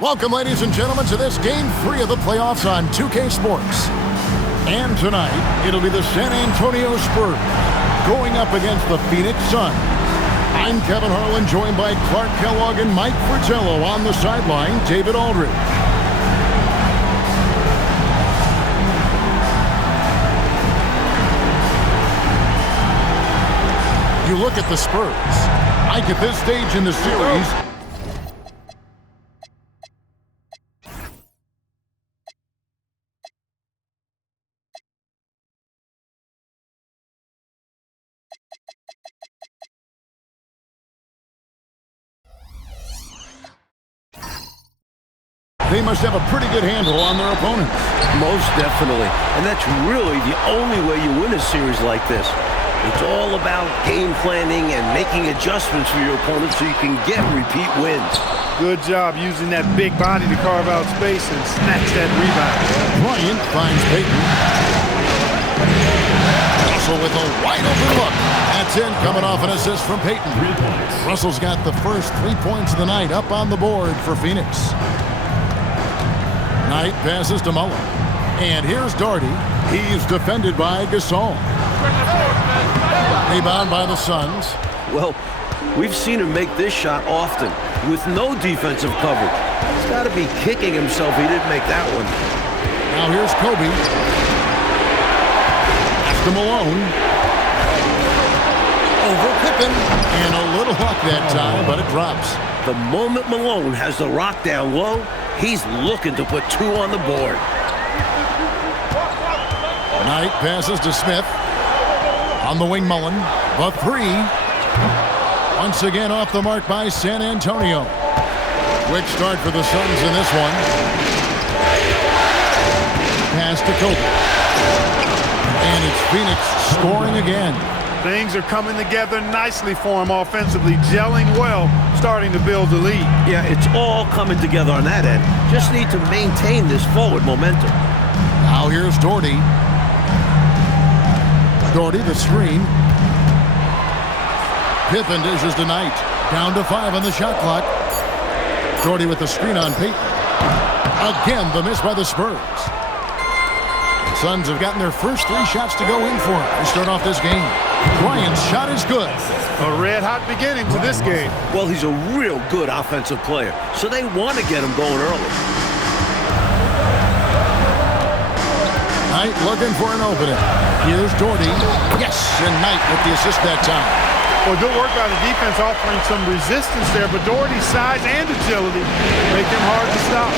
Welcome, ladies and gentlemen, to this Game 3 of the playoffs on 2K Sports. And tonight, it'll be the San Antonio Spurs going up against the Phoenix Suns. I'm Kevin Harlan, joined by Clark Kellogg and Mike Fratello. On the sideline, David Aldridge. You look at the Spurs. Ike, at this stage in the series, they must have a pretty good handle on their opponents. Most definitely. And that's really the only way you win a series like this. It's all about game planning and making adjustments for your opponent so you can get repeat wins. Good job using that big body to carve out space and snatch that rebound. Bryant finds Payton. Russell with a wide open look. That's in, coming off an assist from Payton. Russell's got the first 3 points of the night up on the board for Phoenix. Knight passes to Mullen. And here's Doherty. He's defended by Gasol. Rebound by the Suns. Well, we've seen him make this shot often with no defensive coverage. He's got to be kicking himself he didn't make that one. Now here's Kobe. Pass to Malone. Over Pippen. And a little luck that time, but it drops. The moment Malone has the rock down low, he's looking to put two on the board. Knight passes to Smith. On the wing, Mullen. The three. Once again off the mark by San Antonio. Quick start for the Suns in this one. Pass to Kobe. And it's Phoenix scoring again. Things are coming together nicely for him offensively, gelling well, starting to build the lead. Yeah, it's all coming together on that end. Just need to maintain this forward momentum. Now here's Doherty. Doherty, the screen. Pippen dishes to Knight. Down to 5 on the shot clock. Doherty with the screen on Payton. Again, the miss by the Spurs. The Suns have gotten their first 3 shots to go in for it to start off this game. Bryant's shot is good. A red-hot beginning to this game. Well, he's a real good offensive player, so they want to get him going early. Knight looking for an opening. Here's Doherty. Yes, and Knight with the assist that time. Well, good work by the defense offering some resistance there, but Doherty's size and agility make him hard to stop.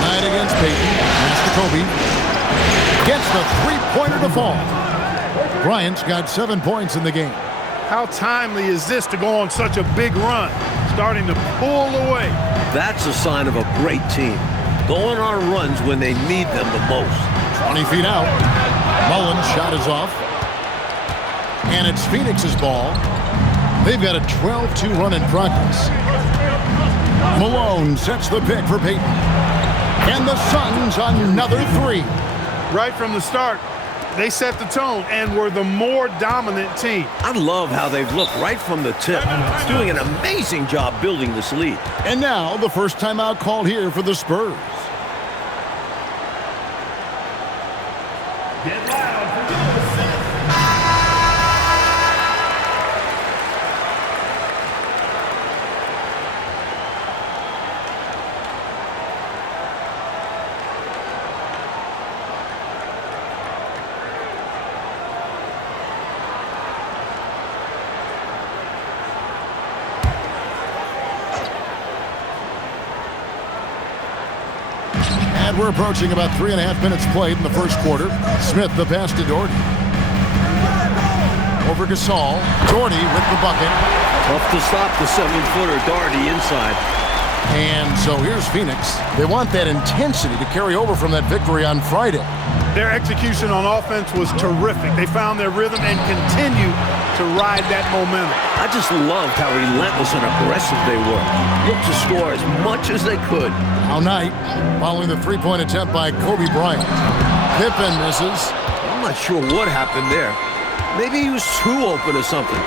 Knight against Payton. Pass to Kobe. Gets the three-pointer to fall. Bryant's got 7 points in the game. How timely is this to go on such a big run? Starting to pull away. That's a sign of a great team. Going on runs when they need them the most. 20 feet out. Mullen's shot is off. And it's Phoenix's ball. They've got a 12-2 run in progress. Malone sets the pick for Payton. And the Suns on another 3. Right from the start, they set the tone and were the more dominant team. I love how they've looked right from the tip. Doing an amazing job building this lead. And now the first timeout called here for the Spurs. Get loud for goal. And we're approaching about 3.5 minutes played in the first quarter. Smith the pass to Doherty. Over Gasol. Doherty with the bucket. Tough to stop the 7-footer Doherty inside. And so here's Phoenix. They want that intensity to carry over from that victory on Friday. Their execution on offense was terrific. They found their rhythm and continue to ride that momentum. I just loved how relentless and aggressive they were. Looked to score as much as they could. Now Knight, following the three-point attempt by Kobe Bryant. Pippen misses. I'm not sure what happened there. Maybe he was too open or something.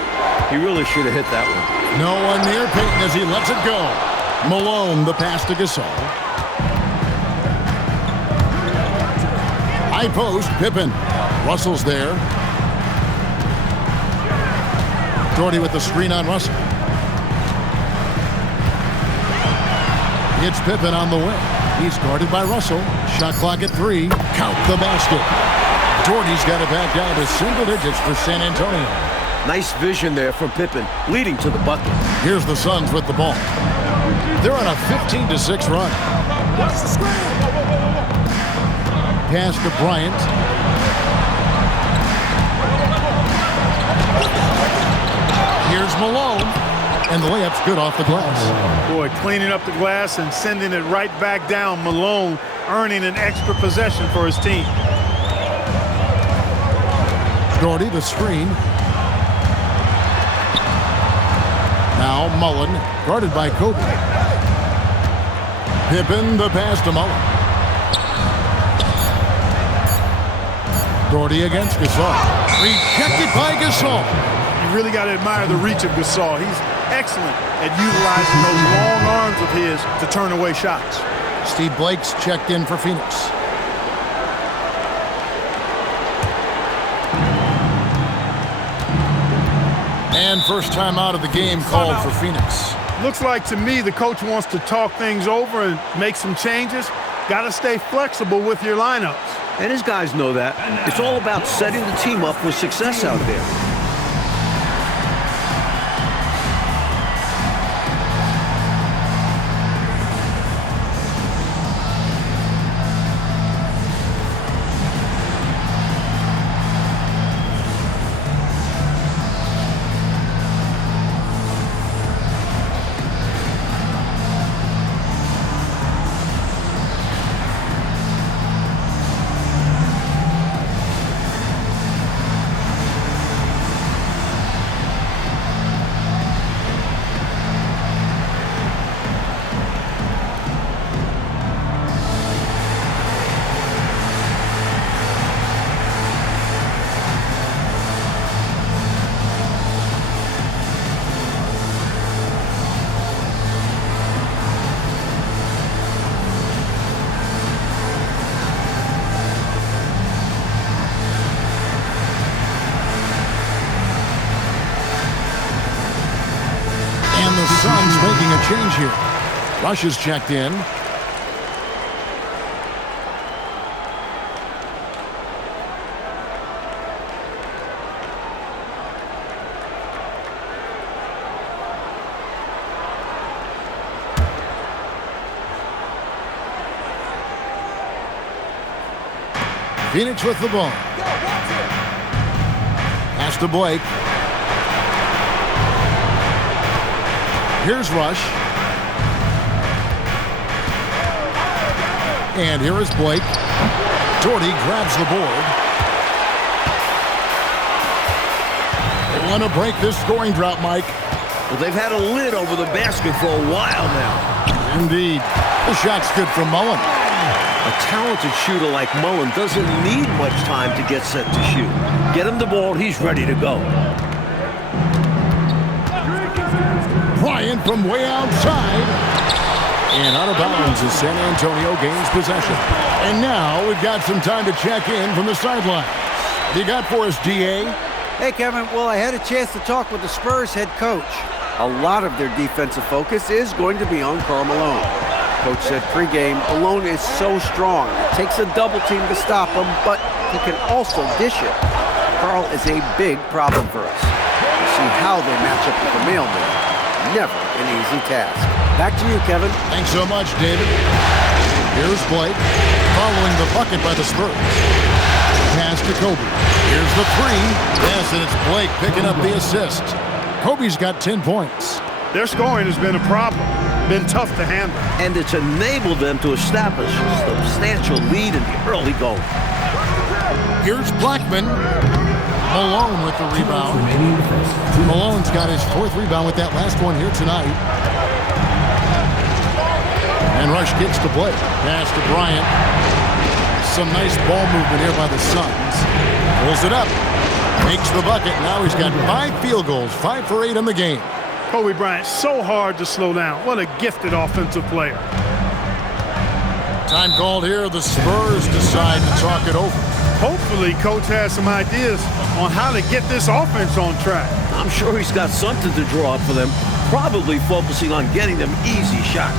He really should have hit that one. No one near Payton as he lets it go. Malone, the pass to Gasol. High post, Pippen. Russell's there. Doherty with the screen on Russell. It's Pippen on the way. He's guarded by Russell. Shot clock at 3. Count the basket. Doherty's got it back down to single digits for San Antonio. Nice vision there from Pippen, leading to the bucket. Here's the Suns with the ball. They're on a 15-6 run. Pass to Bryant. Here's Malone. And the layup's good off the glass. Boy, cleaning up the glass and sending it right back down. Malone earning an extra possession for his team. Doherty, the screen. Now Mullen, guarded by Kobe. Pippen, the pass to Mullen. Doherty against Gasol. Rejected by Gasol. You really got to admire the reach of Gasol. He's excellent at utilizing those long arms of his to turn away shots. Steve Blake's checked in for Phoenix. And first time out of the game called for Phoenix. Looks like to me the coach wants to talk things over and make some changes. Got to stay flexible with your lineups. And his guys know that. It's all about setting the team up for success out there. Suns making a change here. Rush is checked in. Phoenix with the ball. Pass to Blake. Here's Rush. And here is Blake. Doherty grabs the board. They want to break this scoring drought, Mike. Well, they've had a lid over the basket for a while now. Indeed. The shot's good from Mullen. A talented shooter like Mullen doesn't need much time to get set to shoot. Get him the ball, he's ready to go. Bryant from way outside. And out of bounds as San Antonio gains possession. And now we've got some time to check in from the sideline. What you got for us, DA? Hey, Kevin. Well, I had a chance to talk with the Spurs head coach. A lot of their defensive focus is going to be on Karl Malone. Coach said pregame, Malone is so strong. It takes a double team to stop him, but he can also dish it. Karl is a big problem for us. We'll see how they match up with the mailman. Never an easy task. Back to you, Kevin. Thanks so much, David. Here's Blake, following the bucket by the Spurs. Pass to Kobe. Here's the three. Yes, and it's Blake picking up the assist. Kobe's got 10 points. Their scoring has been a problem. Been tough to handle. And it's enabled them to establish a substantial lead in the early going. Here's Blackman. Malone with the rebound. Malone's got his 4th rebound with that last one here tonight. And Rush gets to Blake. Pass to Bryant. Some nice ball movement here by the Suns. Pulls it up. Makes the bucket. Now he's got 5 field goals. 5 for 8 in the game. Kobe Bryant, so hard to slow down. What a gifted offensive player. Time called here. The Spurs decide to talk it over. Hopefully, Coach has some ideas on how to get this offense on track. I'm sure he's got something to draw up for them, probably focusing on getting them easy shots.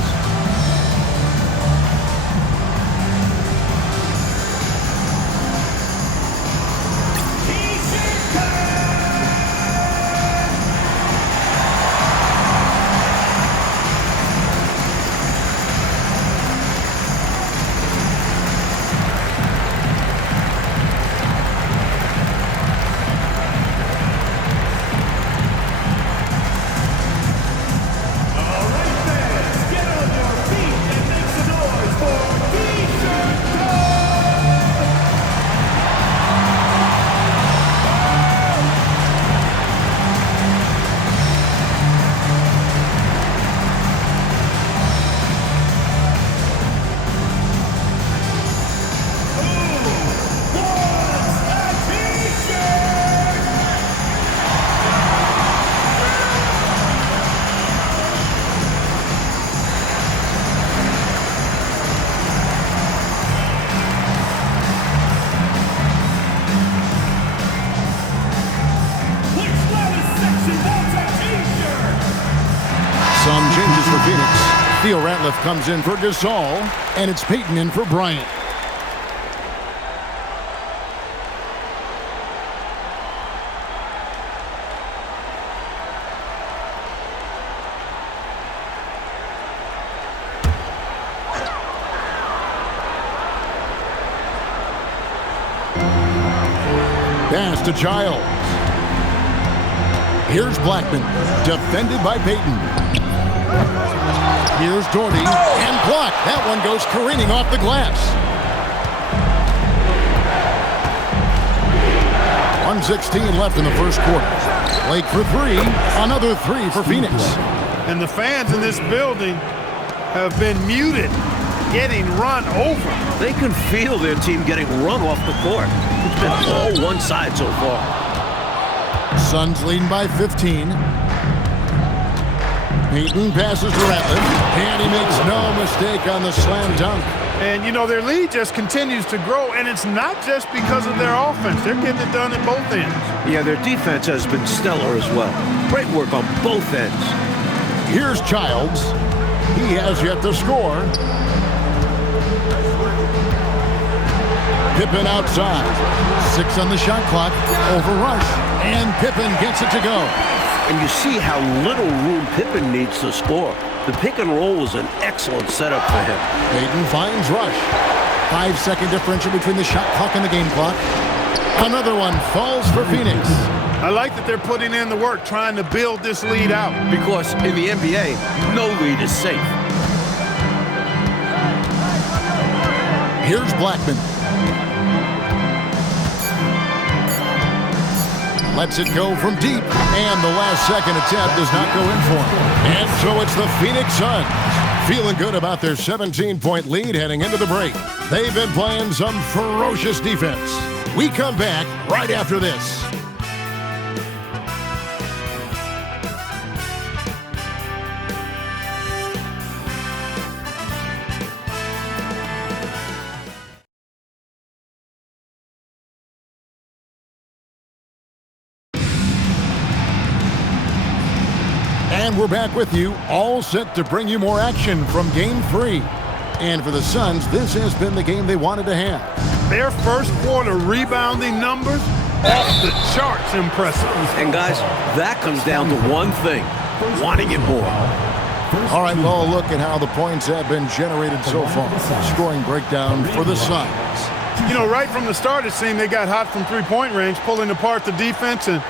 Some changes for Phoenix. Theo Ratliff comes in for Gasol, and it's Payton in for Bryant. Pass to Giles. Here's Blackman, defended by Payton. Here's Doherty, and blocked. That one goes careening off the glass. 1:16 left in the first quarter. Lake for three. Another three for Phoenix. And the fans in this building have been muted, getting run over. They can feel their team getting run off the court. It's been all one side so far. Suns leading by 15. Payton passes to Ratliff, and he makes no mistake on the slam dunk. And, you know, their lead just continues to grow, and it's not just because of their offense. They're getting it done at both ends. Yeah, their defense has been stellar as well. Great work on both ends. Here's Childs. He has yet to score. Pippen outside. 6 on the shot clock. Over rush. And Pippen gets it to go. And you see how little room Pippen needs to score. The pick and roll was an excellent setup for him. Payton finds Rush. 5-second differential between the shot clock and the game clock. Another one falls for Phoenix. I like that they're putting in the work, trying to build this lead out. Because in the NBA, no lead is safe. Here's Blackman. Lets it go from deep, and the last second attempt does not go in for him. And so it's the Phoenix Suns, feeling good about their 17-point lead heading into the break. They've been playing some ferocious defense. We come back right after this. And we're back with you, all set to bring you more action from Game 3. And for the Suns, this has been the game they wanted to have. Their first quarter rebounding numbers, off the charts impressive. And guys, that comes down to one thing, wanting it more. All right, well, look at how the points have been generated so far. Scoring breakdown for the Suns. You know, right from the start, it seemed they got hot from three-point range, pulling apart the defense and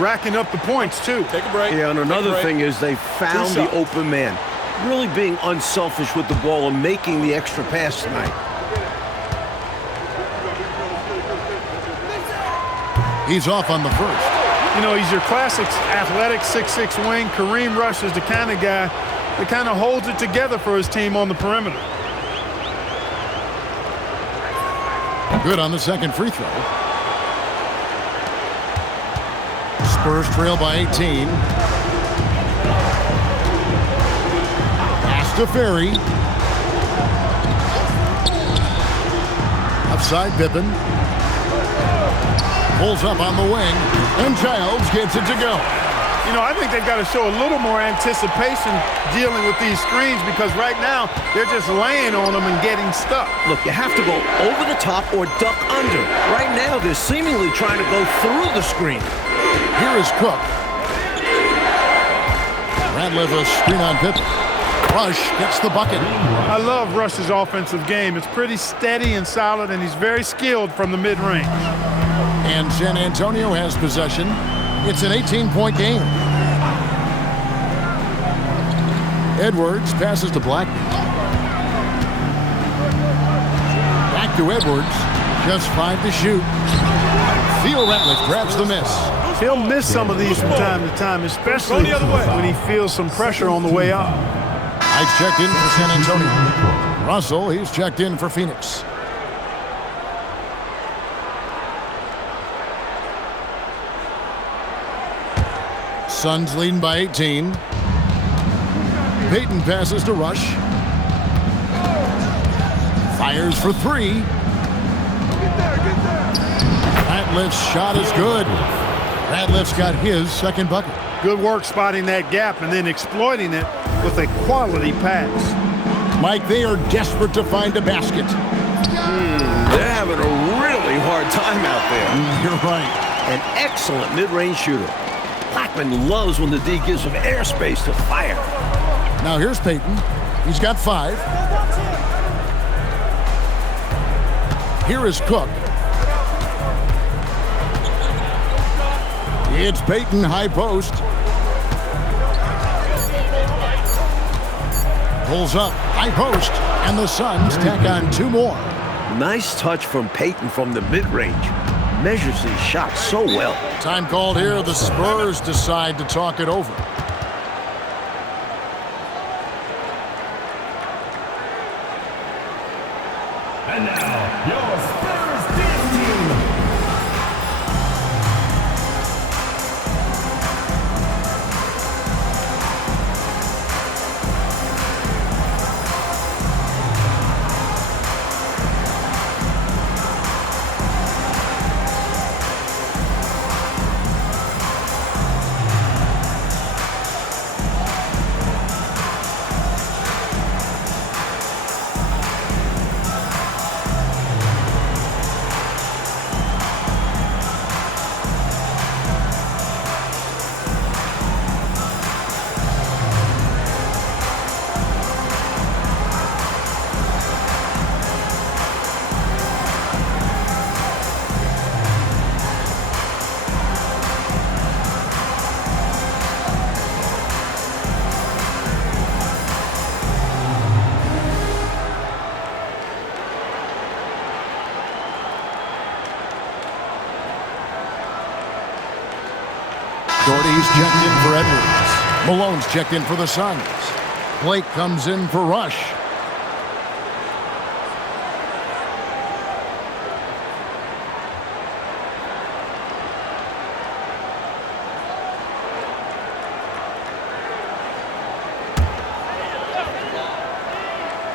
racking up the points, too. Take a break. Yeah, and another thing is they found the open man. Really being unselfish with the ball and making the extra pass tonight. He's off on the first. You know, he's your classic athletic 6'6" wing. Kareem Rush is the kind of guy that kind of holds it together for his team on the perimeter. Good on the second free throw. Spurs trail by 18. to Ferry. Outside Pippen. Pulls up on the wing, and Childs gets it to go. You know, I think they've got to show a little more anticipation dealing with these screens because right now they're just laying on them and getting stuck. Look, you have to go over the top or duck under. Right now, they're seemingly trying to go through the screen. Here is Cook. Radcliffe a screen on Pippen. Rush gets the bucket. I love Rush's offensive game. It's pretty steady and solid, and he's very skilled from the mid-range. And San Antonio has possession. It's an 18-point game. Edwards passes to Blackman. Back to Edwards. Just 5 to shoot. Theo Ratliff grabs the miss. He'll miss some of these from time to time, especially when he feels some pressure on the way up. I checked in for San Antonio. Russell, he's checked in for Phoenix. Suns leading by 18. Payton passes to Rush. Fires for 3. Ratliff's shot is good. Ratliff's got his second bucket. Good work spotting that gap and then exploiting it with a quality pass. Mike, they are desperate to find a basket. They're having a really hard time out there. You're right. An excellent mid-range shooter. Blackman loves when the D gives him airspace to fire. Now here's Payton. He's got 5. Here is Cook. It's Payton, high post. Pulls up, high post, and the Suns tack on 2 more. Nice touch from Payton from the mid-range. Measures his shot so well. Time called here. The Spurs decide to talk it over. And now, your Spurs dance team. Doherty's checked in for Edwards. Malone's checked in for the Suns. Blake comes in for Rush.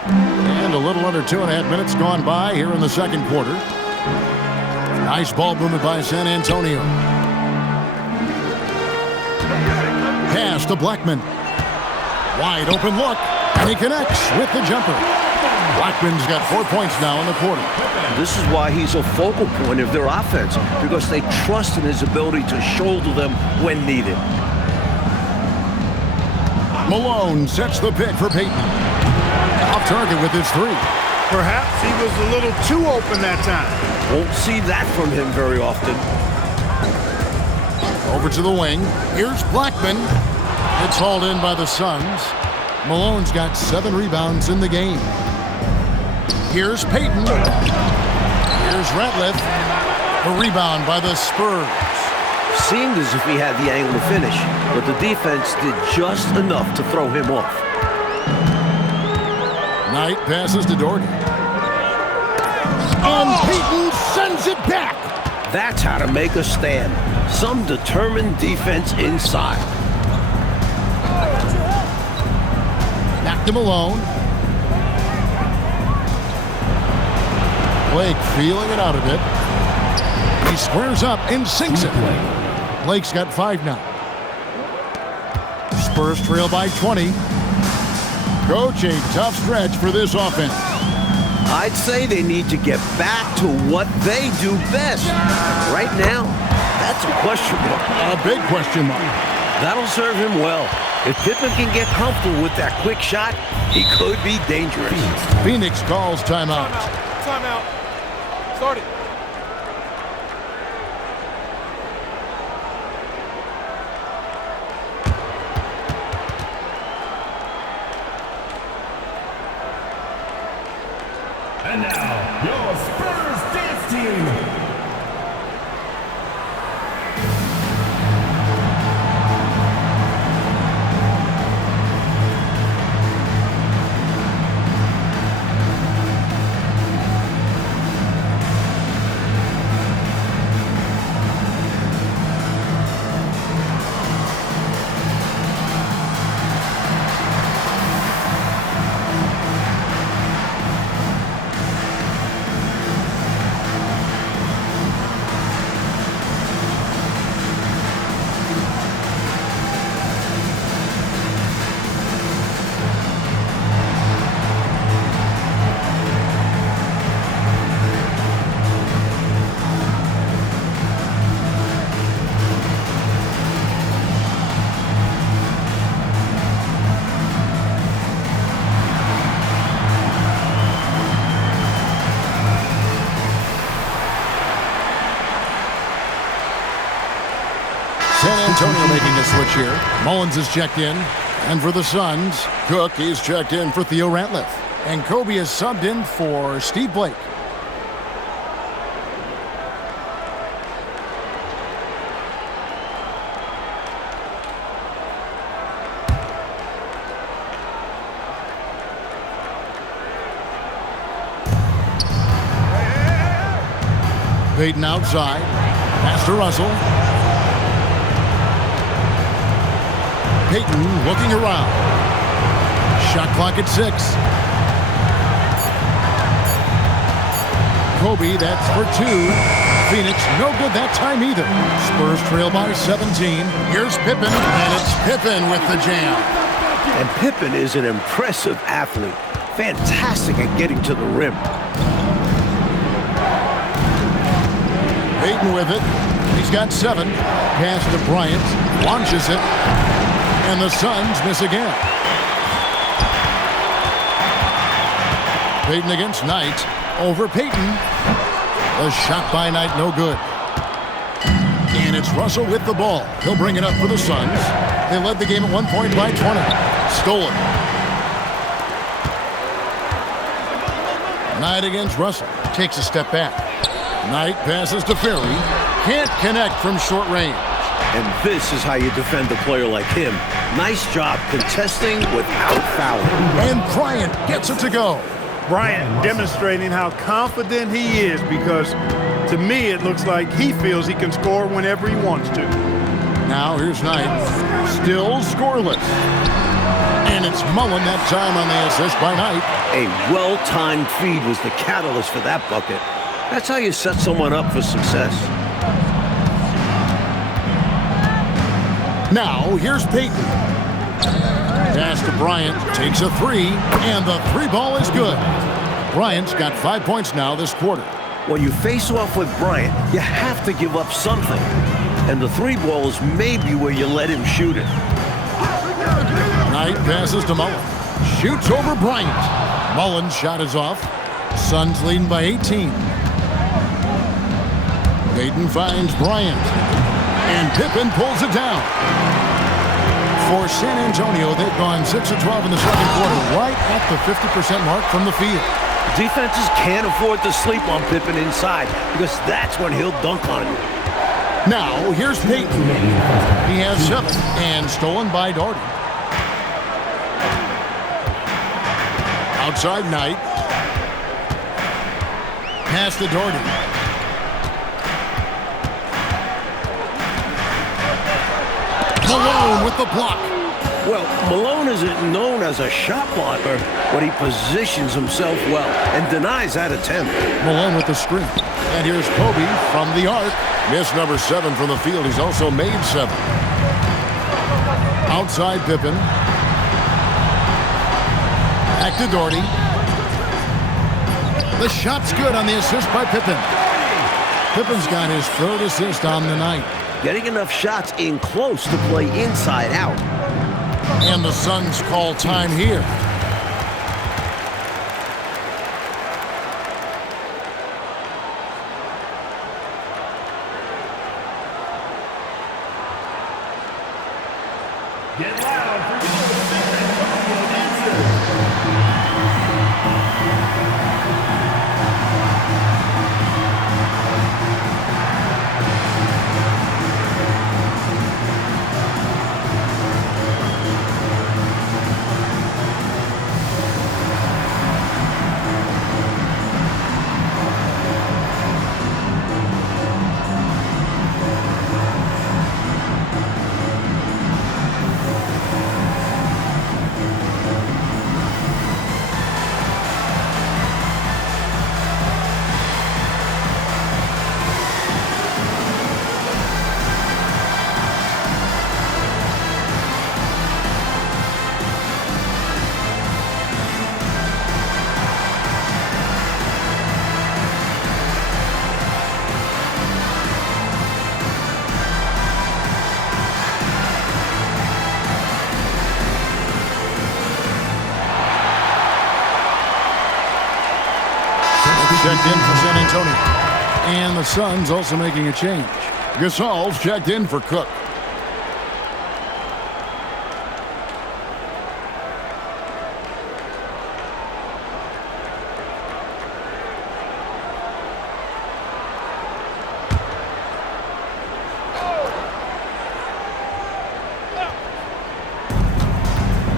And a little under 2.5 minutes gone by here in the second quarter. Nice ball movement by San Antonio. Pass to Blackman. Wide open look, and he connects with the jumper. Blackman's got 4 points now in the quarter. This is why he's a focal point of their offense, because they trust in his ability to shoulder them when needed. Malone sets the pick for Payton. Off target with his 3. Perhaps he was a little too open that time. Won't see that from him very often. Over to the wing. Here's Blackman. It's hauled in by the Suns. Malone's got 7 rebounds in the game. Here's Payton. Here's Ratliff. The rebound by the Spurs. Seemed as if he had the angle to finish, but the defense did just enough to throw him off. Knight passes to Doherty. And Payton sends it back. That's how to make a stand. Some determined defense inside. Knocked to Malone. Blake feeling it out a bit. He squares up and sinks it. Blake's got 5 now. Spurs trail by 20. Coach, a tough stretch for this offense. I'd say they need to get back to what they do best. Right now, that's a question mark. A big question mark. That'll serve him well. If Pippen can get comfortable with that quick shot, he could be dangerous. Phoenix calls timeout. Timeout. Start it. And now, your Spurs dance team. San Antonio making a switch here. Mullins is checked in. And for the Suns, Cook is checked in for Theo Ratliff. And Kobe is subbed in for Steve Blake. Payton outside. Pass to Russell. Payton looking around. Shot clock at 6. Kobe, that's for 2. Phoenix, no good that time either. Spurs trail by 17. Here's Pippen, and it's Pippen with the jam. And Pippen is an impressive athlete. Fantastic at getting to the rim. Payton with it. He's got 7. Pass to Bryant. Launches it. And the Suns miss again. Payton against Knight. Over Payton. The shot by Knight, no good. And it's Russell with the ball. He'll bring it up for the Suns. They led the game at 1 point by 20. Stolen. Knight against Russell. Takes a step back. Knight passes to Ferry. Can't connect from short range. And this is how you defend a player like him. Nice job contesting without fouling. And Bryant gets it to go. Bryant demonstrating how confident he is, because to me it looks like he feels he can score whenever he wants to. Now here's Knight. Still scoreless. And it's Mullen that time on the assist by Knight. A well-timed feed was the catalyst for that bucket. That's how you set someone up for success. Now, here's Payton. Pass to Bryant. Takes a 3. And the 3 ball is good. Bryant's got 5 points now this quarter. When you face off with Bryant, you have to give up something. And the 3 ball is maybe where you let him shoot it. Knight passes to Mullen. Shoots over Bryant. Mullen's shot is off. Suns leading by 18. Payton finds Bryant. And Pippen pulls it down. For San Antonio, they've gone 6 of 12 in the second quarter, right at the 50% mark from the field. Defenses can't afford to sleep on Pippen inside, because that's when he'll dunk on you. Now, here's Payton. He has 7 and stolen by Doherty. Outside Knight. Pass to Doherty. Malone with the block. Well, Malone isn't known as a shot blocker, but he positions himself well and denies that attempt. Malone with the screen. And here's Kobe from the arc. Missed number 7 from the field. He's also made 7. Outside Pippen. Back to Doherty. The shot's good on the assist by Pippen. Pippen's got his 3rd assist on the night. Getting enough shots in close to play inside out. And the Suns call time here. Get loud for your San Antonio dancers. Checked in for San Antonio. And the Suns also making a change. Gasol's checked in for Cook.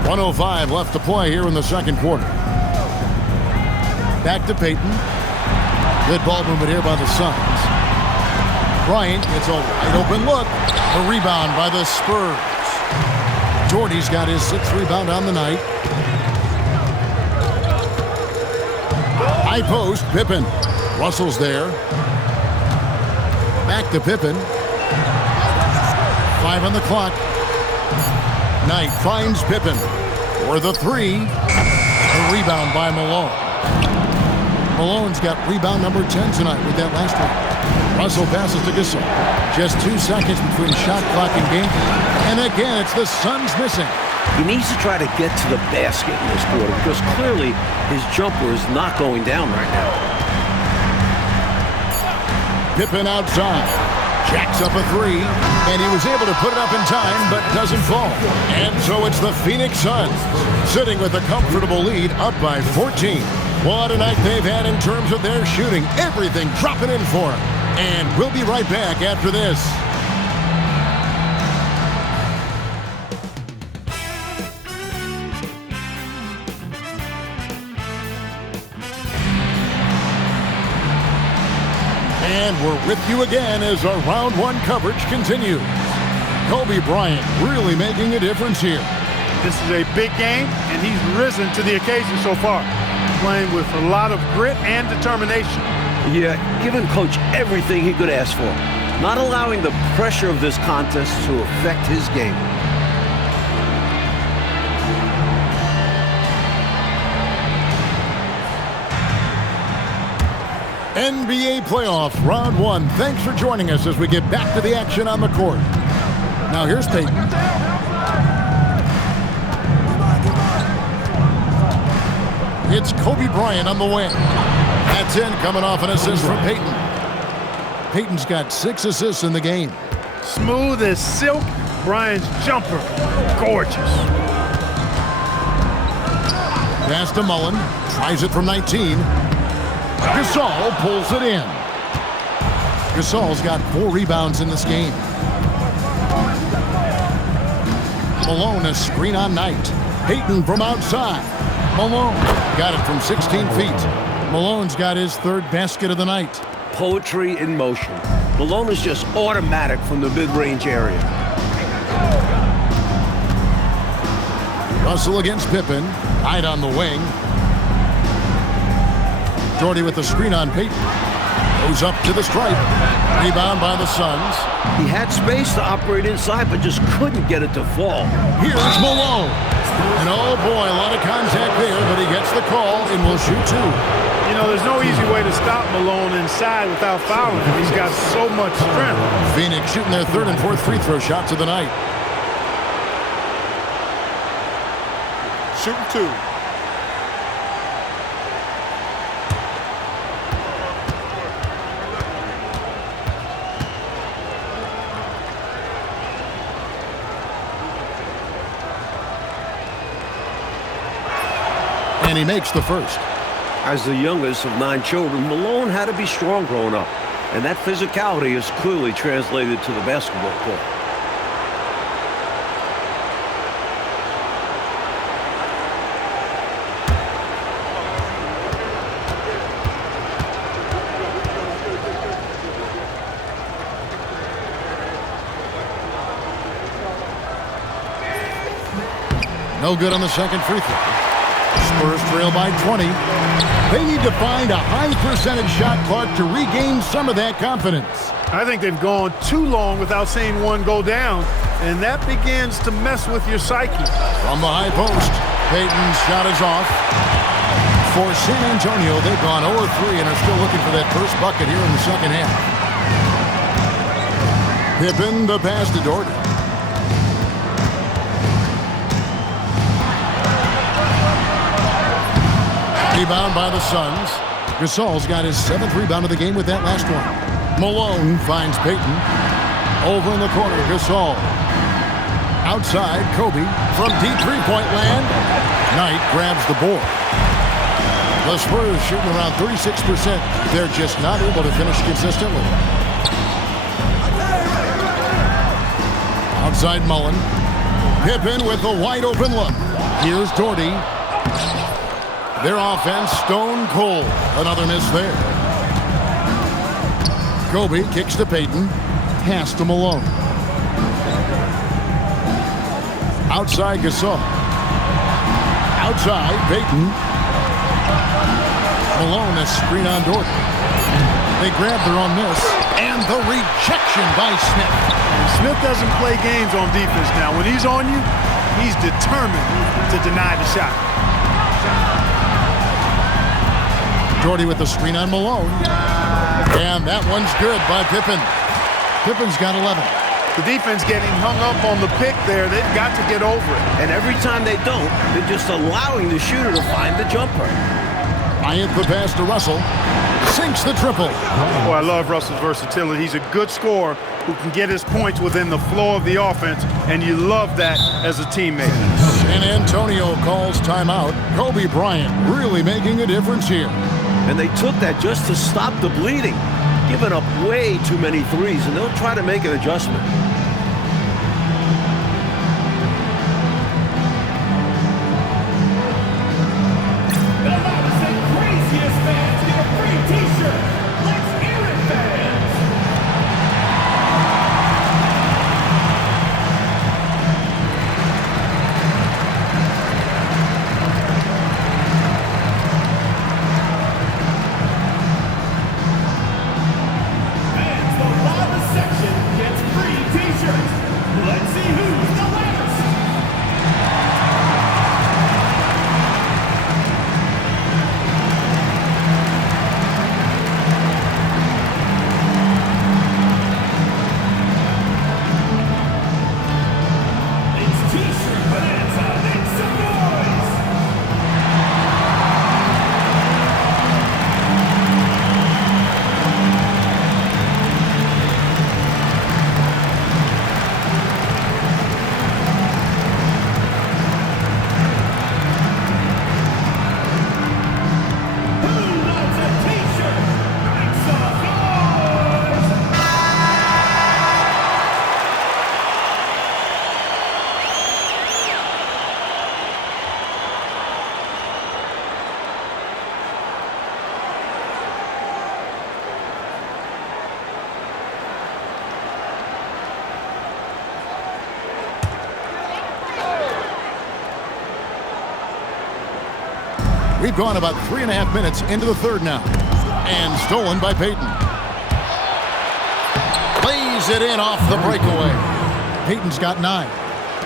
.105 left to play here in the second quarter. Back to Payton. Good ball movement here by the Suns. Bryant gets a wide open look. A rebound by the Spurs. Jordy's got his 6th rebound on the night. High post, Pippen. Russell's there. Back to Pippen. 5 on the clock. Knight finds Pippen for the 3. The rebound by Malone. Malone's got rebound number 10 tonight with that last one. Russell passes to Gasol. Just 2 seconds between shot clock and game. And again, it's the Suns missing. He needs to try to get to the basket in this quarter because clearly his jumper is not going down right now. Pippen outside. Jacks up a 3. And he was able to put it up in time, but doesn't fall. And so it's the Phoenix Suns sitting with a comfortable lead up by 14. What a night they've had in terms of their shooting. Everything dropping in for them. And we'll be right back after this. And we're with you again as our round 1 coverage continues. Kobe Bryant really making a difference here. This is a big game, and he's risen to the occasion so far. Playing with a lot of grit and determination. Yeah, giving Coach everything he could ask for. Not allowing the pressure of this contest to affect his game. NBA playoffs, round 1. Thanks for joining us as we get back to the action on the court. Now here's Payton. It's Kobe Bryant on the wing. That's in, coming off an assist from Payton. Payton's got 6 assists in the game. Smooth as silk. Bryant's jumper, gorgeous. Pass to Mullen. Tries it from 19. Gasol pulls it in. Gasol's got 4 rebounds in this game. Malone a screen on Knight. Payton from outside. Malone got it from 16 feet. Malone's got his 3rd basket of the night. Poetry in motion. Malone is just automatic from the mid-range area. Russell against Pippen. Hyde on the wing. Doherty with the screen on Payton. Goes up to the stripe. Rebound by the Suns. He had space to operate inside, but just couldn't get it to fall. Here's Malone. And oh boy, a lot of contact there, but he gets the call and will shoot two. You know, there's no easy way to stop Malone inside without fouling him. He's got so much strength. Phoenix shooting their third and fourth free throw shots of the night. Shooting two. And he makes the first. As the youngest of 9 children, Malone had to be strong growing up, and that physicality is clearly translated to the basketball court. No good on the second free throw. Spurs trail by 20. They need to find a high percentage shot, Clark, to regain some of that confidence. I think they've gone too long without seeing one go down, and that begins to mess with your psyche. From the high post, Payton's shot is off. For San Antonio, they've gone 0-3 and are still looking for that first bucket here in the second half. Pippen, the pass to Doherty. Rebound by the Suns. Gasol's got his 7th rebound of the game with that last one. Malone finds Payton. Over in the corner, Gasol. Outside, Kobe from deep three-point land. Knight grabs the board. The Spurs shooting around 36%. They're just not able to finish consistently. Outside Mullen. Pippen with a wide-open look. Here's Doherty. Their offense stone cold. Another miss there. Kobe kicks to Payton. Pass to Malone. Outside Gasol. Outside Payton. Malone, a screen on Doherty. They grab their own miss. And the rejection by Smith. Smith doesn't play games on defense now. When he's on you, he's determined to deny the shot. Doherty with the screen on Malone. And that one's good by Pippen. Pippen's got 11. The defense getting hung up on the pick there. They've got to get over it. And every time they don't, they're just allowing the shooter to find the jumper. Bryant the pass to Russell. Sinks the triple. Boy, I love Russell's versatility. He's a good scorer who can get his points within the flow of the offense, and you love that as a teammate. San Antonio calls timeout. Kobe Bryant really making a difference here. And they took that just to stop the bleeding. Giving up way too many threes, and they'll try to make an adjustment. Section gets free t-shirts. We've gone about 3.5 minutes into the third now. And stolen by Payton. Lays it in off the breakaway. Payton's got 9.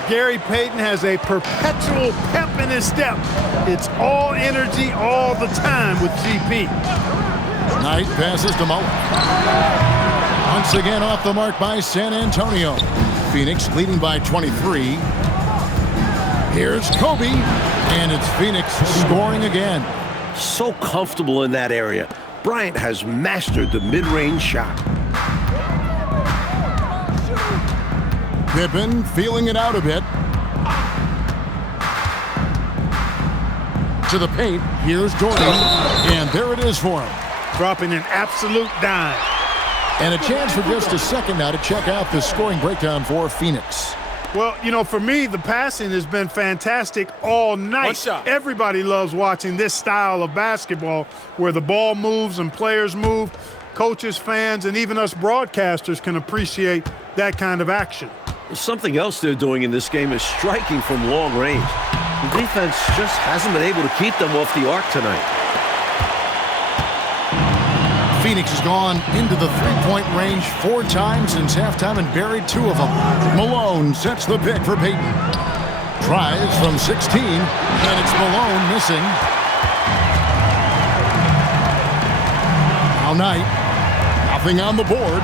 Gary Payton has a perpetual pep in his step. It's all energy all the time with GP. Knight passes to Mullen. Once again off the mark by San Antonio. Phoenix leading by 23. Here's Kobe, and it's Phoenix scoring again. So comfortable in that area. Bryant has mastered the mid-range shot. Pippen feeling it out a bit. To the paint, here's Jordan, and there it is for him. Dropping an absolute dime. And a chance for just a second now to check out the scoring breakdown for Phoenix. Well, you know, for me, the passing has been fantastic all night. One shot. Everybody loves watching this style of basketball where the ball moves and players move. Coaches, fans, and even us broadcasters can appreciate that kind of action. Something else they're doing in this game is striking from long range. The defense just hasn't been able to keep them off the arc tonight. Phoenix has gone into the three-point range 4 times since halftime and buried 2 of them. Malone sets the pick for Payton. Tries from 16, and it's Malone missing. Now Knight, nothing on the board.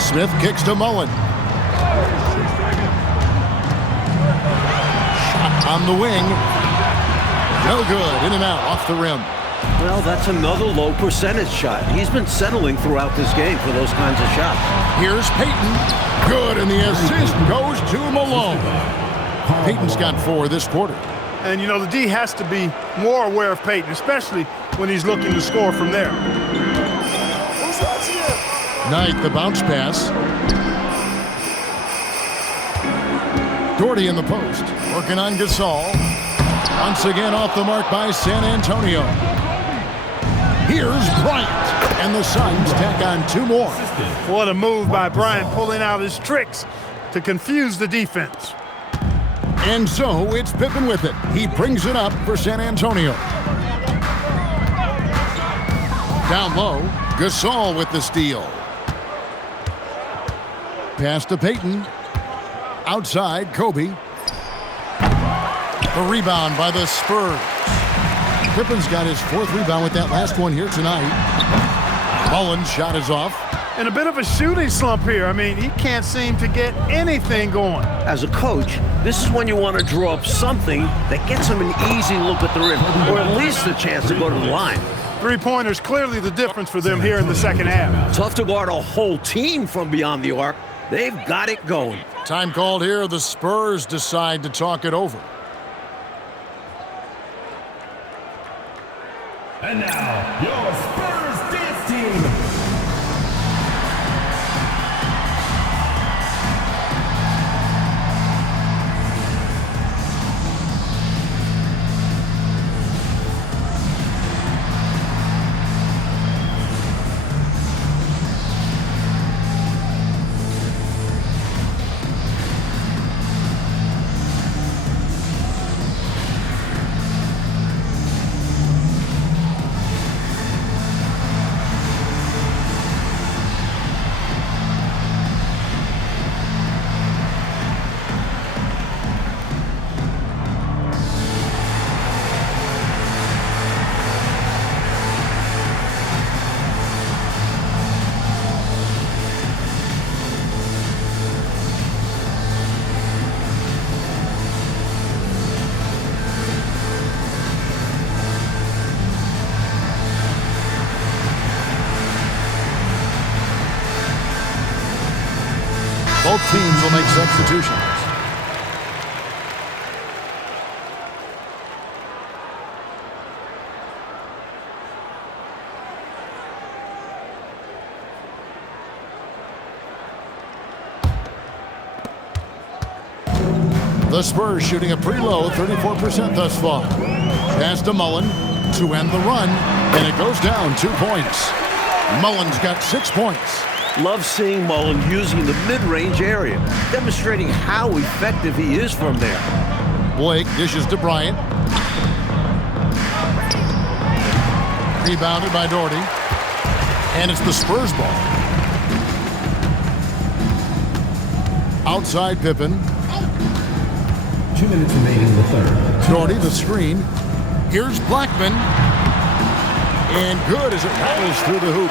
Smith kicks to Mullen. Shot on the wing. No good, in and out, off the rim. Well, that's another low percentage shot. He's been settling throughout this game for those kinds of shots. Here's Payton. Good, and the assist goes to Malone. Payton's got 4 this quarter. And, you know, the D has to be more aware of Payton, especially when he's looking to score from there. Knight, the bounce pass. Doherty in the post. Working on Gasol. Once again off the mark by San Antonio. Here's Bryant. And the Suns tack on 2 more. What a move by Bryant, pulling out his tricks to confuse the defense. And so it's Pippen with it. He brings it up for San Antonio. Down low, Gasol with the steal. Pass to Payton. Outside, Kobe. The rebound by the Spurs. Pippen's got his 4th rebound with that last one here tonight. Mullen's shot is off. And a bit of a shooting slump here. I mean, he can't seem to get anything going. As a coach, this is when you want to draw up something that gets him an easy look at the rim, or at least a chance to go to the line. 3-pointers clearly the difference for them here in the second half. Tough to guard a whole team from beyond the arc. They've got it going. Time called here. The Spurs decide to talk it over. And now, your Spurs dance team. Both teams will make substitutions. The Spurs shooting a pretty low 34% thus far. Pass to Mullen to end the run, and it goes down 2 points. Mullen's got 6 points. Love seeing Mullen using the mid-range area, demonstrating how effective he is from there. Blake dishes to Bryant. Rebounded by Doherty. And it's the Spurs ball. Outside Pippen. 2 minutes remaining in the third. Doherty, the screen. Here's Blackman. And good as it rattles through the hoop.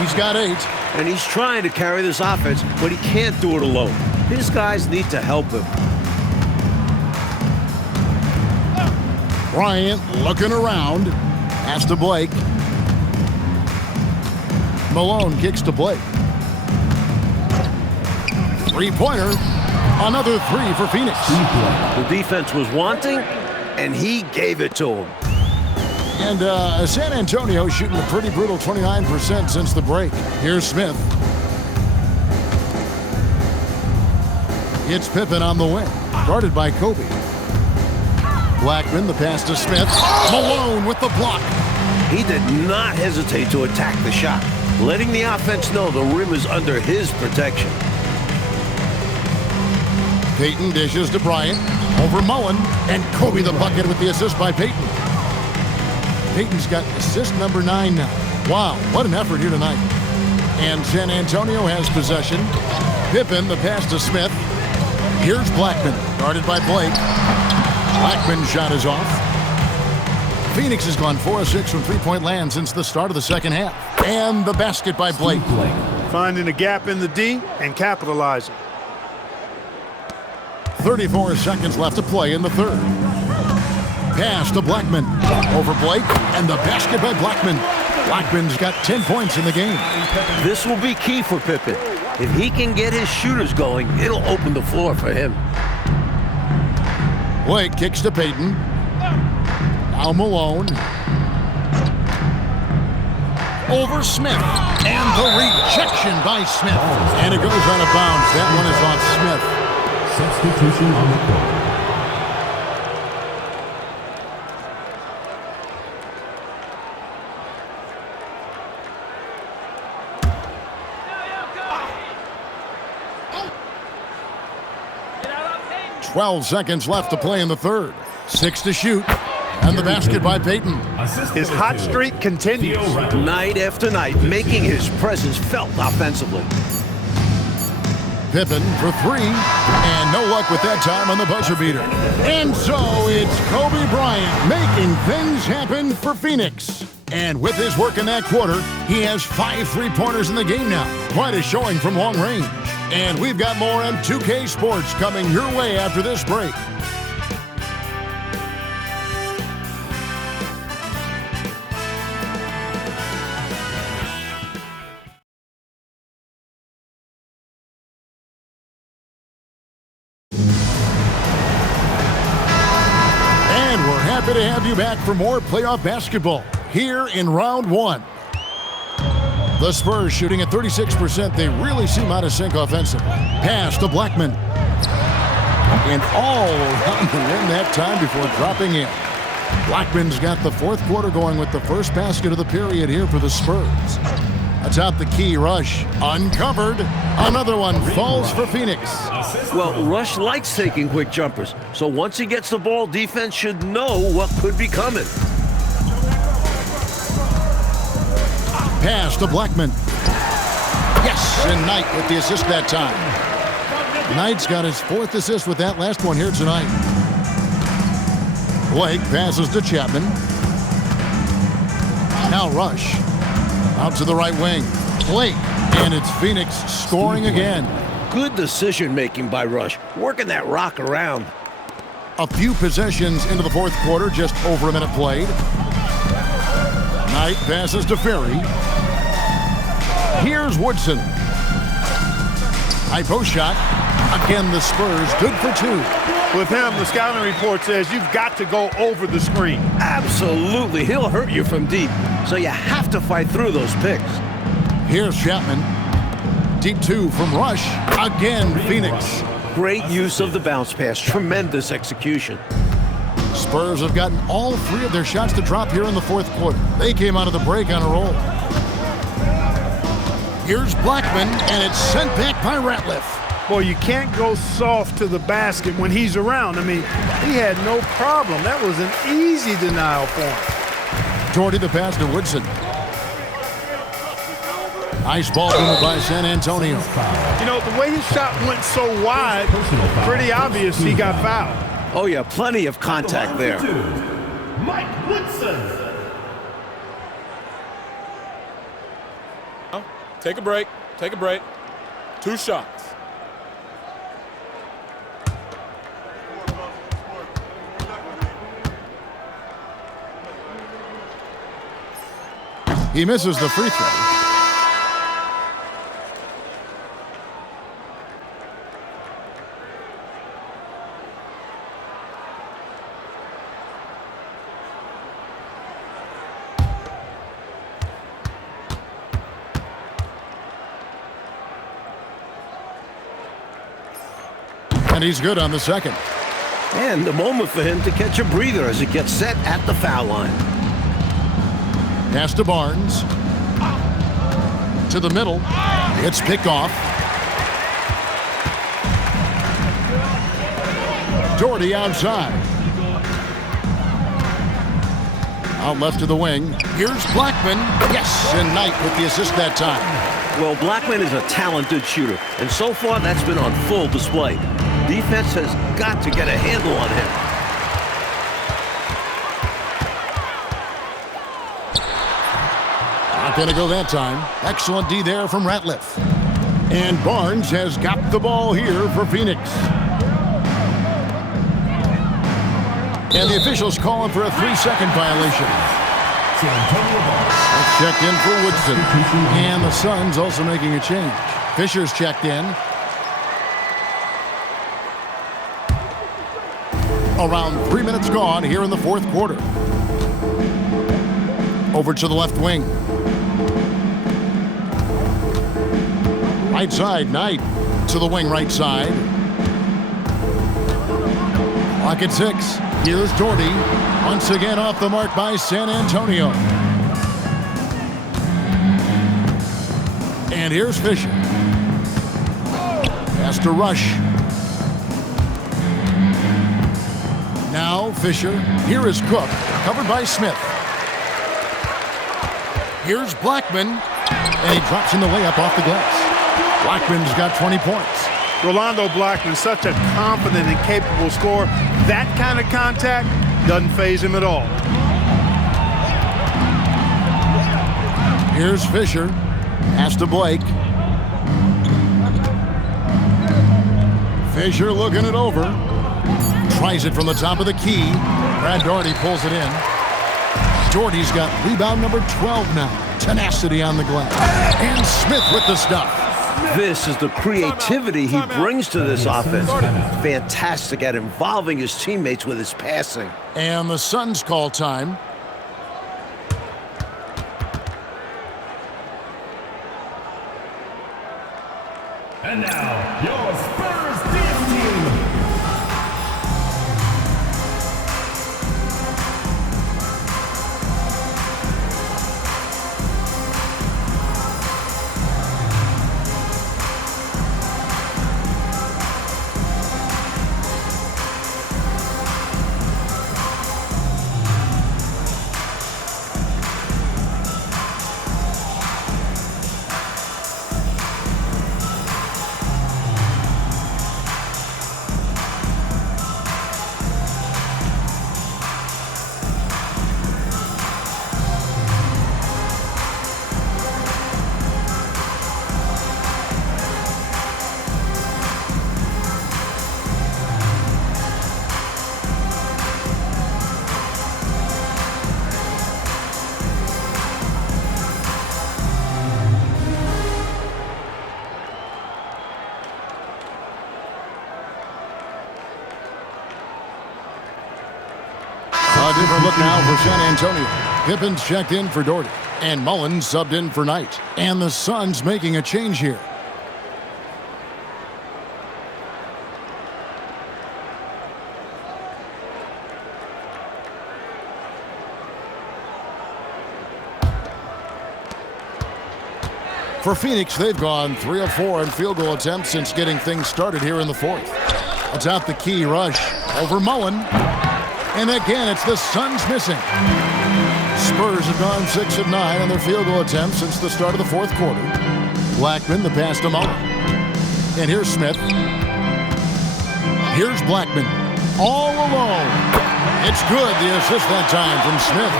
He's got 8. And he's trying to carry this offense, but he can't do it alone. His guys need to help him. Bryant looking around. Pass to Blake. Malone kicks to Blake. Three-pointer. Another 3 for Phoenix. The defense was wanting, and he gave it to him. And San Antonio shooting a pretty brutal 29% since the break. Here's Smith. It's Pippen on the wing. Guarded by Kobe. Blackman, the pass to Smith. Malone with the block. He did not hesitate to attack the shot, letting the offense know the rim is under his protection. Payton dishes to Bryant. Over Mullen. And Kobe the bucket with the assist by Payton. Payton's got assist number 9 now. Wow, what an effort here tonight. And San Antonio has possession. Pippen, the pass to Smith. Here's Blackman, guarded by Blake. Blackman's shot is off. Phoenix has gone 4 of 6 from three-point land since the start of the second half. And the basket by Blake. Finding a gap in the D and capitalizing. 34 seconds left to play in the third. Pass to Blackman. Over Blake, and the basket by Blackman. Blackman's got 10 points in the game. This will be key for Pippen. If he can get his shooters going, it'll open the floor for him. Blake kicks to Payton. Now Malone. Over Smith. And the rejection by Smith. And it goes out of bounds. That one is on Smith. Substitution on the court. – 12 seconds left to play in the third. 6 to shoot. And the basket by Payton. His hot streak continues. Night after night, making his presence felt offensively. Pippen for 3. And no luck with that time on the buzzer beater. And so it's Kobe Bryant making things happen for Phoenix. And with his work in that quarter, he has 5 three-pointers in the game now. Quite a showing from long range. And we've got more on 2K Sports coming your way after this break. And we're happy to have you back for more playoff basketball here in round 1. The Spurs shooting at 36%. They really seem out of sync offensively. Pass to Blackman. And all around the rim that time before dropping in. Blackman's got the fourth quarter going with the first basket of the period here for the Spurs. That's out the key. Rush uncovered. Another one falls for Phoenix. Well, Rush likes taking quick jumpers, so once he gets the ball, defense should know what could be coming. Pass to Blackman. Yes, and Knight with the assist that time. Knight's got his 4th assist with that last one here tonight. Blake passes to Chapman. Now Rush. Out to the right wing. Blake. And it's Phoenix scoring again. Good decision-making by Rush, working that rock around. A few possessions into the fourth quarter, just over a minute played. Knight passes to Ferry. Here's Woodson. High post shot. Again, the Spurs good for 2. With him, the scouting report says you've got to go over the screen. Absolutely. He'll hurt you from deep, so you have to fight through those picks. Here's Chapman. Deep 2 from Rush. Again, Phoenix. Great use of the bounce pass. Tremendous execution. Spurs have gotten all 3 of their shots to drop here in the fourth quarter. They came out of the break on a roll. Here's Blackman, and it's sent back by Ratliff. Boy, you can't go soft to the basket when he's around. I mean, he had no problem. That was an easy denial for him. Doherty the pass to Woodson. Nice ball movement by San Antonio. You know, the way his shot went so wide, pretty obvious he got fouled. Oh, yeah, plenty of contact there. Mike Woodson. Take a break. Take a break. 2 shots. He misses the free throw. And he's good on the second. And the moment for him to catch a breather as he gets set at the foul line. Pass to Barnes. To the middle. It's picked off. Doherty outside. Out left to the wing. Here's Blackman. Yes, and Knight with the assist that time. Well, Blackman is a talented shooter, and so far that's been on full display. Defense has got to get a handle on him. Not going to go that time. Excellent D there from Ratliff. And Barnes has got the ball here for Phoenix. And the officials calling for a 3-second violation. That's checked in for Woodson. And the Suns also making a change. Fisher's checked in. Around 3 minutes gone here in the fourth quarter. Over to the left wing. Right side, Knight. To the wing right side. Clock at 6. Here's Doherty. Once again off the mark by San Antonio. And here's Fisher. Pass to Rush. Now Fisher. Here is Cook. Covered by Smith. Here's Blackman. And he drops in the layup off the glass. Blackman's got 20 points. Rolando Blackman, such a confident and capable scorer. That kind of contact doesn't faze him at all. Here's Fisher. Pass to Blake. Fisher looking it over. Tries it from the top of the key. Brad Doherty pulls it in. Doherty's got rebound number 12 now. Tenacity on the glass. And Smith with the stuff. This is the creativity he brings to this offense. Fantastic at involving his teammates with his passing. And the Suns call time. And now, your Spurs dance team. A different look now for San Antonio. Pippin's checked in for Doherty. And Mullins subbed in for Knight. And the Suns making a change here. For Phoenix, they've gone 3 of 4 in field goal attempts since getting things started here in the fourth. Atop the key, Rush over Mullen. And again, it's the Suns missing. Spurs have gone 6 of 9 on their field goal attempts since the start of the fourth quarter. Blackman, the pass to Mullen. And here's Smith. Here's Blackman. All alone. It's good, the assist that time from Smith.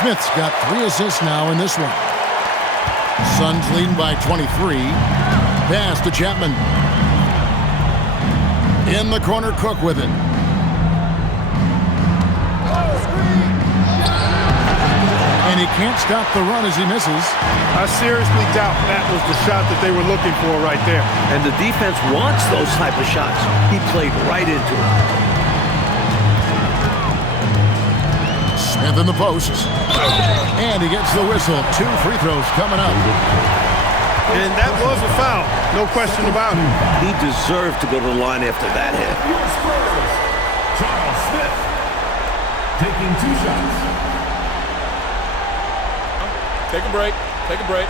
Smith's got 3 assists now in this one. Suns leading by 23. Pass to Chapman. In the corner, Cook with it. And he can't stop the run as he misses. I seriously doubt that was the shot that they were looking for right there. And the defense wants those type of shots. He played right into it. Smith in the post. And he gets the whistle. 2 free throws coming up. And that was a foul. No question about it. He deserved to go to the line after that hit. Your Spurs, Charles Smith, taking 2 shots. Take a break. Take a break.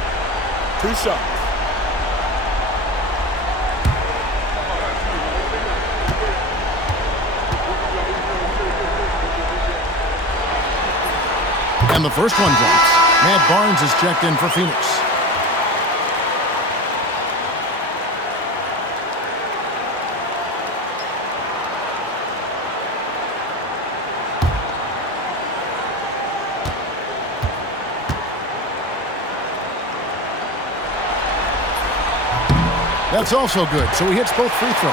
2 shots. And the first one drops. Matt Barnes is checked in for Phoenix. That's also good, so he hits both free throws.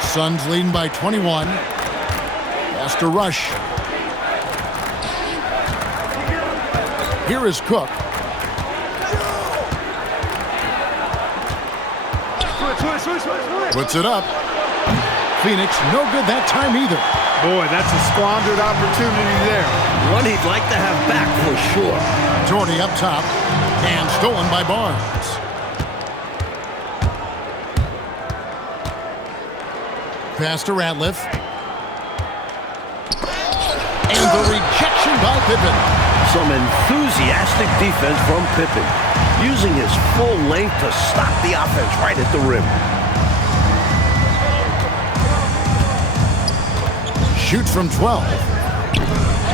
Suns leading by 21. Has to rush. Here is Cook. Puts it up. Phoenix, no good that time either. Boy, that's a squandered opportunity there. One he'd like to have back for sure. Jordy up top. And stolen by Barnes. Pass to Ratliff. And the rejection by Pippen. Some enthusiastic defense from Pippen, using his full length to stop the offense right at the rim. Shoots from 12.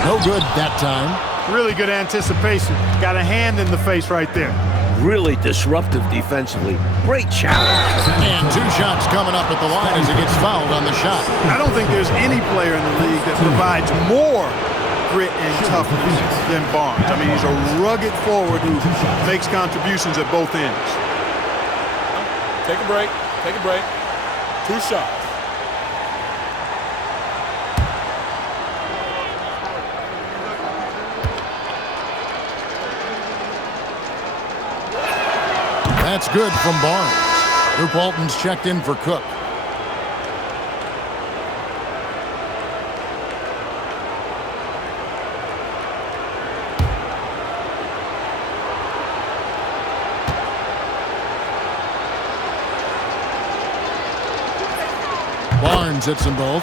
No good that time. Really good anticipation. Got a hand in the face right there. Really disruptive defensively. Great challenge. And 2 shots coming up at the line as he gets fouled on the shot. I don't think there's any player in the league that provides more grit and toughness than Barnes. I mean, he's a rugged forward who makes contributions at both ends. Take a break. Take a break. 2 shots. That's good from Barnes. Luke Walton's checked in for Cook. Barnes hits them both.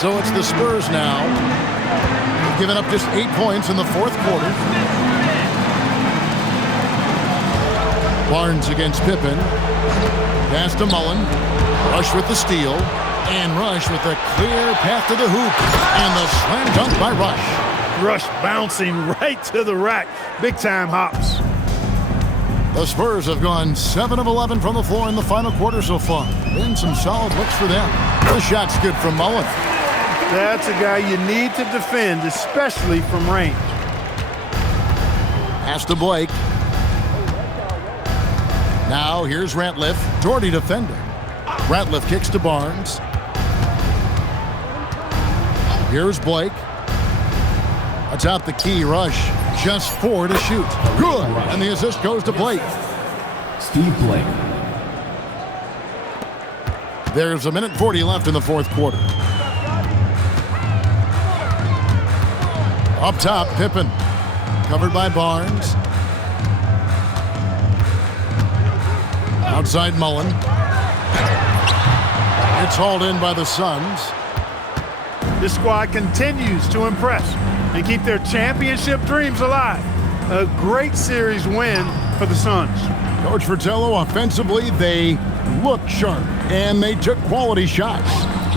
So it's the Spurs now. They've given up just 8 points in the fourth quarter. Barnes against Pippen. Pass to Mullen. Rush with the steal. And Rush with a clear path to the hoop. And the slam dunk by Rush. Rush bouncing right to the rack. Big time hops. The Spurs have gone 7 of 11 from the floor in the final quarter so far. Been some solid looks for them. The shot's good from Mullen. That's a guy you need to defend, especially from range. Pass to Blake. Now here's Ratliff. Jordy defending. Ratliff kicks to Barnes. Here's Blake. Atop the key, Rush. Just 4 to shoot. Good. And the assist goes to Blake. Steve Blake. There's 1:40 left in the fourth quarter. Up top, Pippen. Covered by Barnes. Outside Mullen. It's hauled in by the Suns. This squad continues to impress and keep their championship dreams alive. A great series win for the Suns. Coach Fratello, offensively, they looked sharp, and they took quality shots.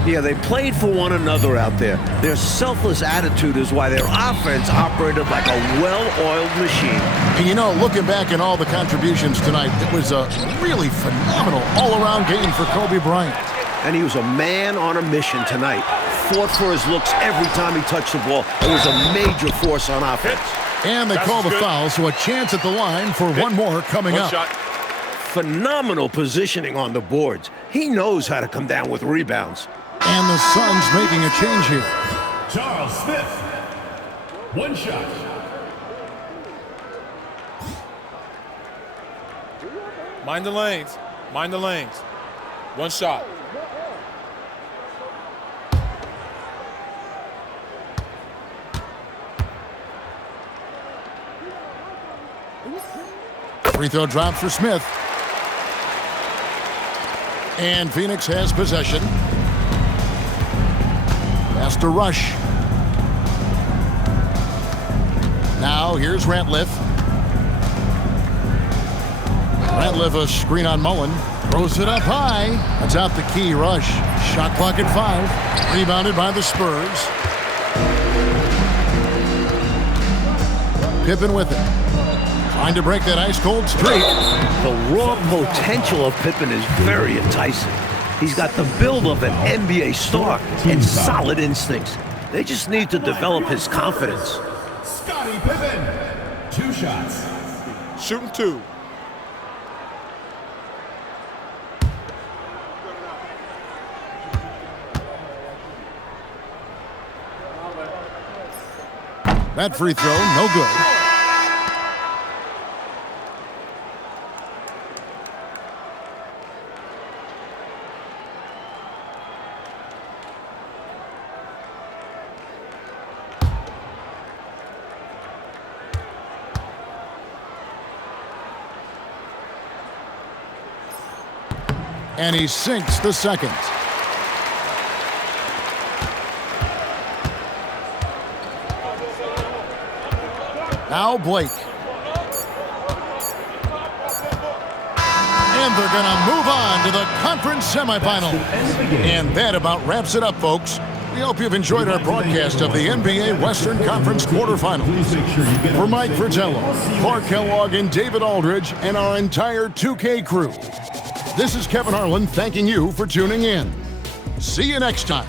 Yeah, they played for one another out there. Their selfless attitude is why their offense operated like a well-oiled machine. And you know, looking back at all the contributions tonight, it was a really phenomenal all-around game for Kobe Bryant. And he was a man on a mission tonight. Fought for his looks every time he touched the ball. It was a major force on offense. And they call the foul, so a chance at the line for one more coming up. Shot. Phenomenal positioning on the boards. He knows how to come down with rebounds. And the Suns making a change here. Charles Smith. One shot. Mind the lanes. Mind the lanes. One shot. Free throw drops for Smith. And Phoenix has possession. Has to rush. Now here's Ratliff. Ratliff a screen on Mullen. Throws it up high. That's out the key. Rush. Shot clock at 5. Rebounded by the Spurs. Pippen with it. Trying to break that ice-cold streak. The raw potential of Pippen is very enticing. He's got the build of an NBA star and solid instincts. They just need to develop his confidence. Scottie Pippen. 2 shots. Shooting 2. That free throw, no good. And he sinks the second. Now Blake. And they're going to move on to the conference semifinals. And that about wraps it up, folks. We hope you've enjoyed our broadcast of the NBA Western Conference quarterfinals. For Mike Fratello, Clark Kellogg, and David Aldridge, and our entire 2K crew, this is Kevin Harlan thanking you for tuning in. See you next time.